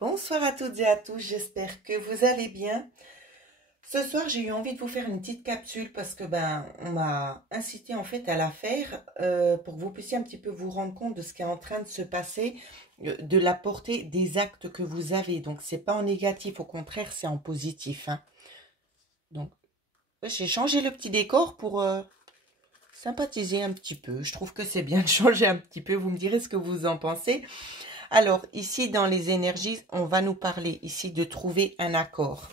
Bonsoir à toutes et à tous, j'espère que vous allez bien. Ce soir, j'ai eu envie de vous faire une petite capsule parce que on m'a incité en fait à la faire pour que vous puissiez un petit peu vous rendre compte de ce qui est en train de se passer, de la portée des actes que vous avez. Donc, c'est pas en négatif, au contraire, c'est en positif, hein. Donc, j'ai changé le petit décor pour sympathiser un petit peu. Je trouve que c'est bien de changer un petit peu. Vous me direz ce que vous en pensez. Alors, ici, dans les énergies, on va nous parler ici de trouver un accord.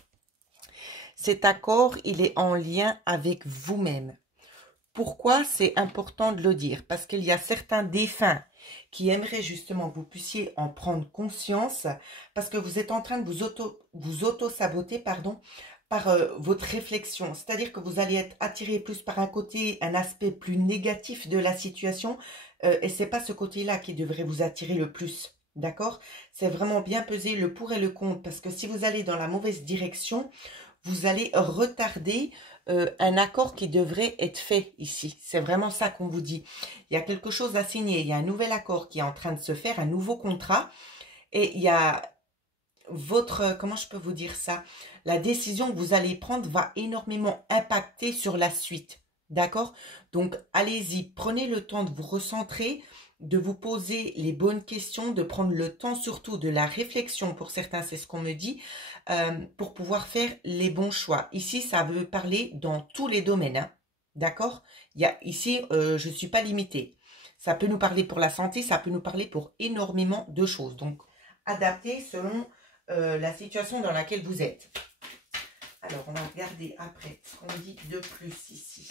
Cet accord, il est en lien avec vous-même. Pourquoi c'est important de le dire? Parce qu'il y a certains défunts qui aimeraient justement que vous puissiez en prendre conscience parce que vous êtes en train de vous auto-saboter, pardon, par votre réflexion. C'est-à-dire que vous allez être attiré plus par un côté, un aspect plus négatif de la situation et c'est pas ce côté-là qui devrait vous attirer le plus. D'accord? C'est vraiment bien peser le pour et le contre parce que si vous allez dans la mauvaise direction, vous allez retarder un accord qui devrait être fait ici. C'est vraiment ça qu'on vous dit. Il y a quelque chose à signer, il y a un nouvel accord qui est en train de se faire, un nouveau contrat. Et il y a votre, comment je peux vous dire ça? La décision que vous allez prendre va énormément impacter sur la suite. D'accord? Donc, allez-y, prenez le temps de vous recentrer, de vous poser les bonnes questions, de prendre le temps surtout de la réflexion. Pour certains, c'est ce qu'on me dit, pour pouvoir faire les bons choix. Ici, ça veut parler dans tous les domaines, hein. D'accord? Ici, je ne suis pas limitée. Ça peut nous parler pour la santé, ça peut nous parler pour énormément de choses. Donc, adaptez selon la situation dans laquelle vous êtes. Alors, on va regarder après ce qu'on dit de plus ici.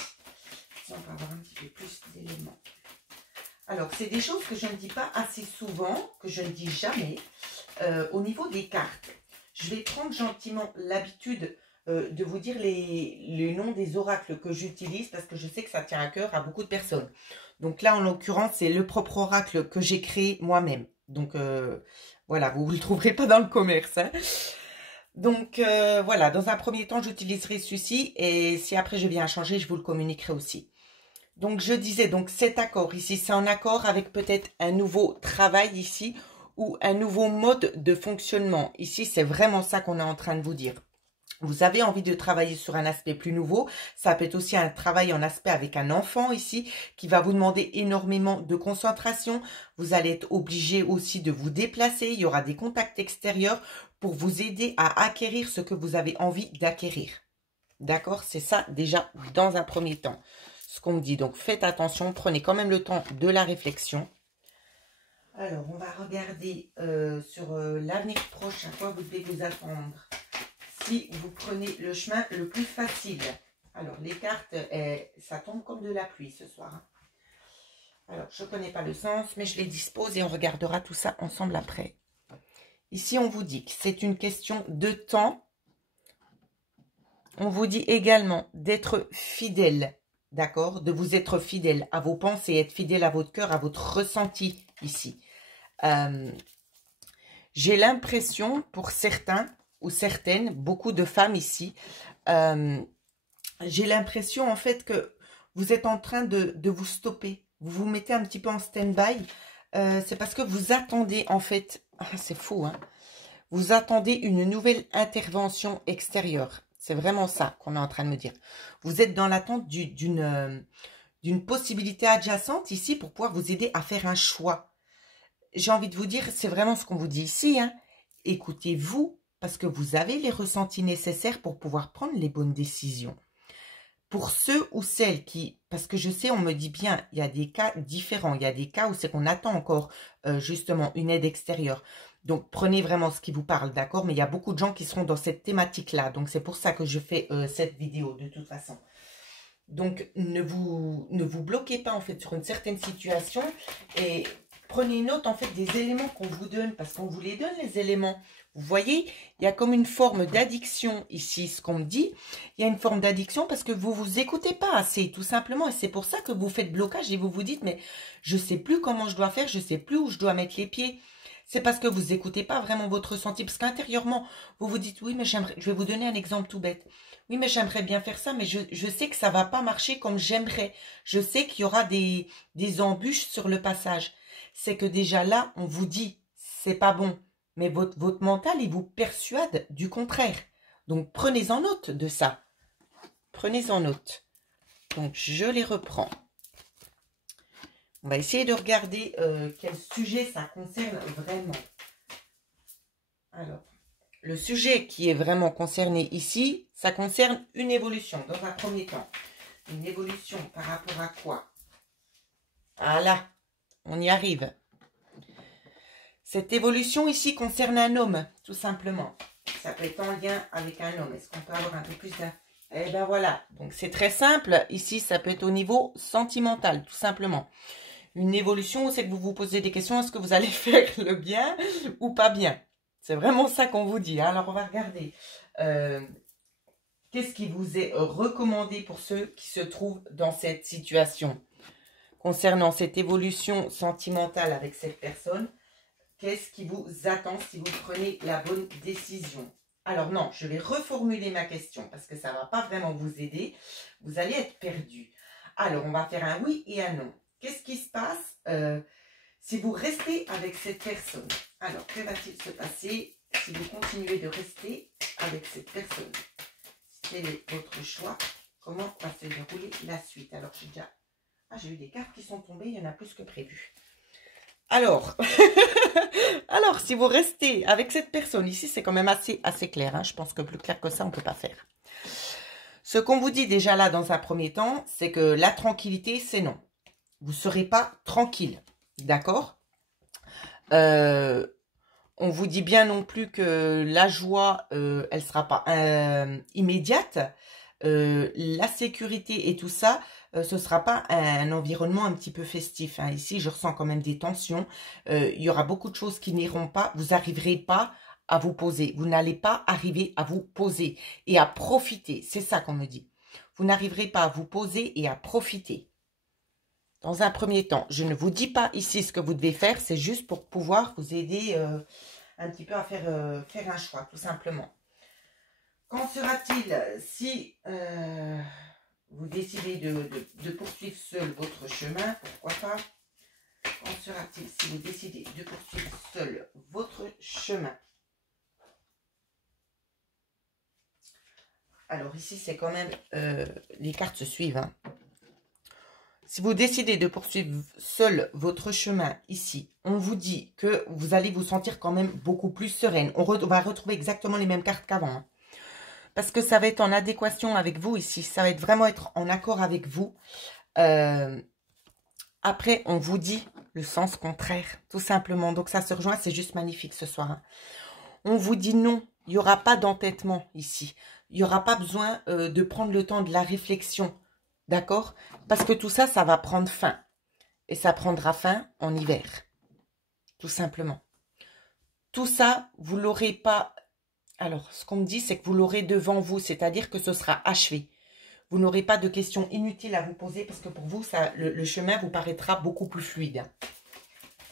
Si on peut avoir un petit peu plus d'éléments. Alors, c'est des choses que je ne dis pas assez souvent, que je ne dis jamais, au niveau des cartes. Je vais prendre gentiment l'habitude de vous dire les noms des oracles que j'utilise parce que je sais que ça tient à cœur à beaucoup de personnes. Donc là, en l'occurrence, c'est le propre oracle que j'ai créé moi-même. Donc, voilà, vous ne le trouverez pas dans le commerce, hein. Donc, voilà, dans un premier temps, j'utiliserai celui-ci et si après je viens à changer, je vous le communiquerai aussi. Donc, je disais, donc cet accord ici, c'est en accord avec peut-être un nouveau travail ici ou un nouveau mode de fonctionnement. Ici, c'est vraiment ça qu'on est en train de vous dire. Vous avez envie de travailler sur un aspect plus nouveau. Ça peut être aussi un travail en aspect avec un enfant ici qui va vous demander énormément de concentration. Vous allez être obligé aussi de vous déplacer. Il y aura des contacts extérieurs pour vous aider à acquérir ce que vous avez envie d'acquérir. D'accord? C'est ça déjà dans un premier temps. Ce qu'on me dit. Donc faites attention. Prenez quand même le temps de la réflexion. Alors, on va regarder sur l'avenir proche à quoi vous devez vous attendre. Si vous prenez le chemin le plus facile. Alors, les cartes, ça tombe comme de la pluie ce soir, hein. Alors, je ne connais pas le sens, mais je les dispose et on regardera tout ça ensemble après. Ici, on vous dit que c'est une question de temps. On vous dit également d'être fidèle, d'accord? De vous être fidèle à vos pensées, être fidèle à votre cœur, à votre ressenti ici. J'ai l'impression, pour certains ou certaines, beaucoup de femmes ici, j'ai l'impression en fait que vous êtes en train de vous stopper. Vous vous mettez un petit peu en stand-by. C'est parce que vous attendez en fait, c'est fou, hein, vous attendez une nouvelle intervention extérieure. C'est vraiment ça qu'on est en train de me dire. Vous êtes dans l'attente d'une possibilité adjacente ici pour pouvoir vous aider à faire un choix. J'ai envie de vous dire, c'est vraiment ce qu'on vous dit ici, hein. Écoutez-vous, parce que vous avez les ressentis nécessaires pour pouvoir prendre les bonnes décisions. Pour ceux ou celles qui, parce que je sais, on me dit bien, il y a des cas différents. Il y a des cas où c'est qu'on attend encore justement une aide extérieure. Donc, prenez vraiment ce qui vous parle, d'accord? Mais il y a beaucoup de gens qui seront dans cette thématique-là. Donc, c'est pour ça que je fais cette vidéo, de toute façon. Donc, ne vous bloquez pas, en fait, sur une certaine situation. Et prenez note, en fait, des éléments qu'on vous donne. Parce qu'on vous les donne, les éléments. Vous voyez, il y a comme une forme d'addiction ici, ce qu'on me dit. Il y a une forme d'addiction parce que vous vous écoutez pas assez, tout simplement. Et c'est pour ça que vous faites blocage et vous vous dites, mais je sais plus comment je dois faire, je sais plus où je dois mettre les pieds. C'est parce que vous écoutez pas vraiment votre ressenti. Parce qu'intérieurement, vous vous dites, oui, mais j'aimerais, je vais vous donner un exemple tout bête. Oui, mais j'aimerais bien faire ça, mais je sais que ça va pas marcher comme j'aimerais. Je sais qu'il y aura des embûches sur le passage. C'est que déjà là, on vous dit, c'est pas bon. Mais votre mental, il vous persuade du contraire. Donc, prenez-en note de ça. Prenez en note. Donc, je les reprends. On va essayer de regarder quel sujet ça concerne vraiment. Alors, le sujet qui est vraiment concerné ici, ça concerne une évolution dans un premier temps. Une évolution par rapport à quoi? Ah là, on y arrive. Cette évolution ici concerne un homme, tout simplement. Ça peut être en lien avec un homme. Est-ce qu'on peut avoir un peu plus d'un... Eh bien voilà, donc c'est très simple. Ici, ça peut être au niveau sentimental, tout simplement. Une évolution, c'est que vous vous posez des questions. Est-ce que vous allez faire le bien ou pas bien? C'est vraiment ça qu'on vous dit. Alors, on va regarder. Qu'est-ce qui vous est recommandé pour ceux qui se trouvent dans cette situation? Concernant cette évolution sentimentale avec cette personne, qu'est-ce qui vous attend si vous prenez la bonne décision? Alors non, je vais reformuler ma question parce que ça ne va pas vraiment vous aider. Vous allez être perdu. Alors, on va faire un oui et un non. Qu'est-ce qui se passe si vous restez avec cette personne? Alors, que va-t-il se passer si vous continuez de rester avec cette personne? Quel est votre choix? Comment va se dérouler la suite? Alors, j'ai déjà... Ah, j'ai eu des cartes qui sont tombées, il y en a plus que prévu. Alors, alors, si vous restez avec cette personne, ici, c'est quand même assez clair. Hein, je pense que plus clair que ça, on ne peut pas faire. Ce qu'on vous dit déjà là, dans un premier temps, c'est que la tranquillité, c'est non. Vous ne serez pas tranquille. D'accord? On vous dit bien non plus que la joie, elle ne sera pas immédiate. La sécurité et tout ça, ce ne sera pas un environnement un petit peu festif. Hein. Ici, je ressens quand même des tensions. Il y aura beaucoup de choses qui n'iront pas. Vous n'arriverez pas à vous poser. Vous n'allez pas arriver à vous poser et à profiter. C'est ça qu'on me dit. Vous n'arriverez pas à vous poser et à profiter. Dans un premier temps, je ne vous dis pas ici ce que vous devez faire. C'est juste pour pouvoir vous aider un petit peu à faire un choix, tout simplement. Qu'en sera-t-il si vous décidez de poursuivre seul votre chemin? Pourquoi pas? Qu'en sera-t-il si vous décidez de poursuivre seul votre chemin? Alors ici, c'est quand même... les cartes se suivent. Hein. Si vous décidez de poursuivre seul votre chemin ici, on vous dit que vous allez vous sentir quand même beaucoup plus sereine. On va retrouver exactement les mêmes cartes qu'avant. Hein. Parce que ça va être en adéquation avec vous ici. Ça va être vraiment être en accord avec vous. Après, on vous dit le sens contraire, tout simplement. Donc, ça se rejoint. C'est juste magnifique ce soir. Hein. On vous dit non. Il n'y aura pas d'entêtement ici. Il n'y aura pas besoin de prendre le temps de la réflexion. D'accord? Parce que tout ça, ça va prendre fin. Et ça prendra fin en hiver. Tout simplement. Tout ça, vous ne l'aurez pas... Alors, ce qu'on me dit, c'est que vous l'aurez devant vous. C'est-à-dire que ce sera achevé. Vous n'aurez pas de questions inutiles à vous poser. Parce que pour vous, ça, le chemin vous paraîtra beaucoup plus fluide.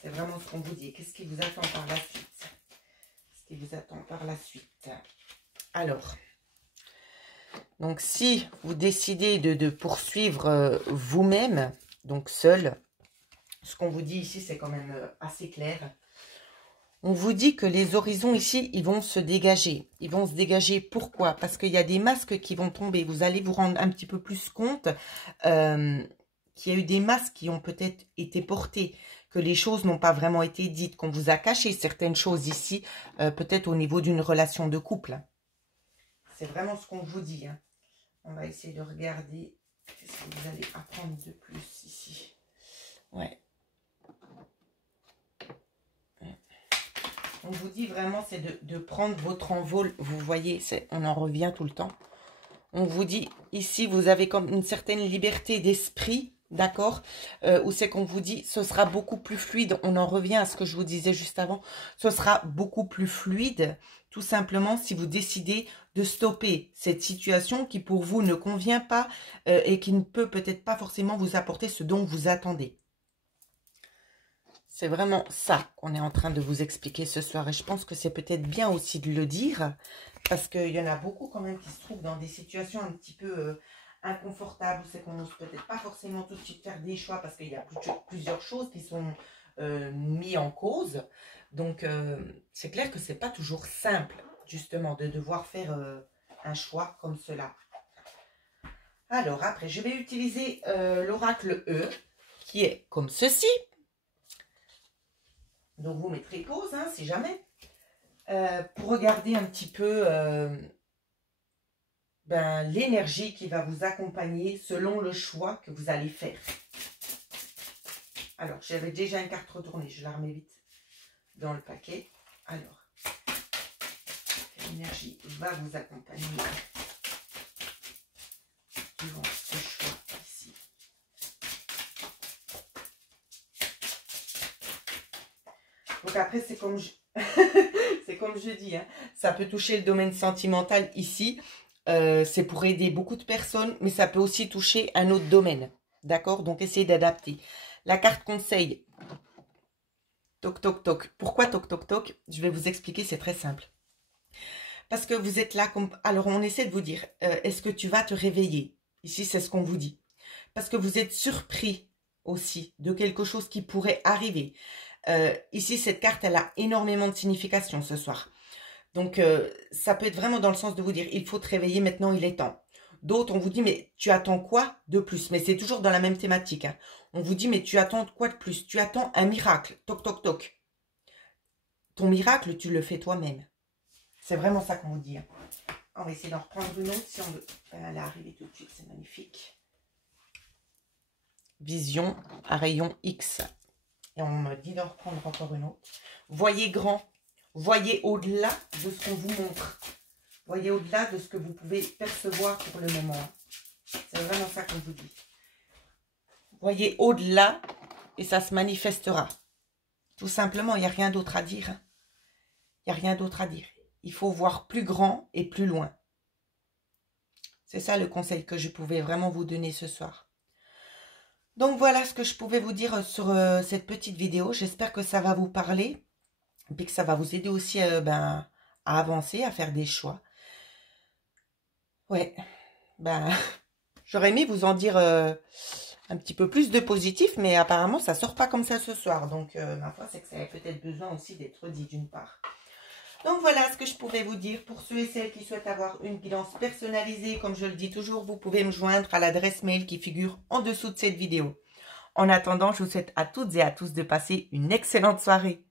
C'est vraiment ce qu'on vous dit. Qu'est-ce qui vous attend par la suite? Qu'est-ce qui vous attend par la suite? Alors... Donc, si vous décidez de poursuivre vous-même, donc seul, ce qu'on vous dit ici, c'est quand même assez clair. On vous dit que les horizons ici, ils vont se dégager. Ils vont se dégager, pourquoi? Parce qu'il y a des masques qui vont tomber. Vous allez vous rendre un petit peu plus compte qu'il y a eu des masques qui ont peut-être été portés, que les choses n'ont pas vraiment été dites, qu'on vous a caché certaines choses ici, peut-être au niveau d'une relation de couple. C'est vraiment ce qu'on vous dit. Hein. On va essayer de regarder ce que vous allez apprendre de plus ici. Ouais. On vous dit vraiment, c'est de prendre votre envol. Vous voyez, on en revient tout le temps. On vous dit, ici, vous avez comme une certaine liberté d'esprit, d'accord? Où c'est qu'on vous dit, ce sera beaucoup plus fluide. On en revient à ce que je vous disais juste avant. Ce sera beaucoup plus fluide, tout simplement, si vous décidez de stopper cette situation qui pour vous ne convient pas et qui ne peut peut-être pas forcément vous apporter ce dont vous attendez. C'est vraiment ça qu'on est en train de vous expliquer ce soir. Et je pense que c'est peut-être bien aussi de le dire. Parce qu'il y en a beaucoup quand même qui se trouvent dans des situations un petit peu inconfortables. Où c'est qu'on n'ose peut-être pas forcément tout de suite faire des choix. Parce qu'il y a plusieurs choses qui sont mises en cause. Donc, c'est clair que c'est pas toujours simple, justement, de devoir faire un choix comme cela. Alors, après, je vais utiliser l'oracle E, qui est comme ceci. Donc, vous mettrez pause, hein, si jamais. Pour regarder un petit peu l'énergie qui va vous accompagner selon le choix que vous allez faire. Alors, j'avais déjà une carte retournée, je la remets vite dans le paquet. Alors, l'énergie va vous accompagner durant ce choix ici. Donc après, c'est comme je... c'est comme je dis, hein, ça peut toucher le domaine sentimental ici. C'est pour aider beaucoup de personnes, mais ça peut aussi toucher un autre domaine. D'accord? Donc, essayez d'adapter. La carte conseil. Toc, toc, toc. Pourquoi toc, toc, toc? Je vais vous expliquer, c'est très simple. Parce que vous êtes là comme... Alors, on essaie de vous dire, est-ce que tu vas te réveiller? Ici, c'est ce qu'on vous dit. Parce que vous êtes surpris aussi de quelque chose qui pourrait arriver. Ici, cette carte, elle a énormément de signification ce soir. Donc, ça peut être vraiment dans le sens de vous dire, il faut te réveiller maintenant, il est temps. D'autres, on vous dit, mais tu attends quoi de plus? Mais c'est toujours dans la même thématique. Hein. On vous dit, mais tu attends quoi de plus? Tu attends un miracle. Toc, toc, toc. Ton miracle, tu le fais toi-même. C'est vraiment ça qu'on vous dit. Hein. On va essayer d'en reprendre une autre. Si on veut. Elle est arrivée tout de suite, c'est magnifique. Vision à rayon X. Et on me dit d'en reprendre encore une autre. Voyez grand. Voyez au-delà de ce qu'on vous montre. Voyez au-delà de ce que vous pouvez percevoir pour le moment. C'est vraiment ça qu'on vous dit. Voyez au-delà et ça se manifestera. Tout simplement, il n'y a rien d'autre à dire. Il n'y a rien d'autre à dire. Il faut voir plus grand et plus loin. C'est ça le conseil que je pouvais vraiment vous donner ce soir. Donc voilà ce que je pouvais vous dire sur cette petite vidéo. J'espère que ça va vous parler. Et puis que ça va vous aider aussi à avancer, à faire des choix. Ouais, j'aurais aimé vous en dire un petit peu plus de positif, mais apparemment ça sort pas comme ça ce soir. Donc ma foi, c'est que ça a peut-être besoin aussi d'être dit d'une part. Donc voilà ce que je pouvais vous dire. Pour ceux et celles qui souhaitent avoir une guidance personnalisée, comme je le dis toujours, vous pouvez me joindre à l'adresse mail qui figure en dessous de cette vidéo. En attendant, je vous souhaite à toutes et à tous de passer une excellente soirée.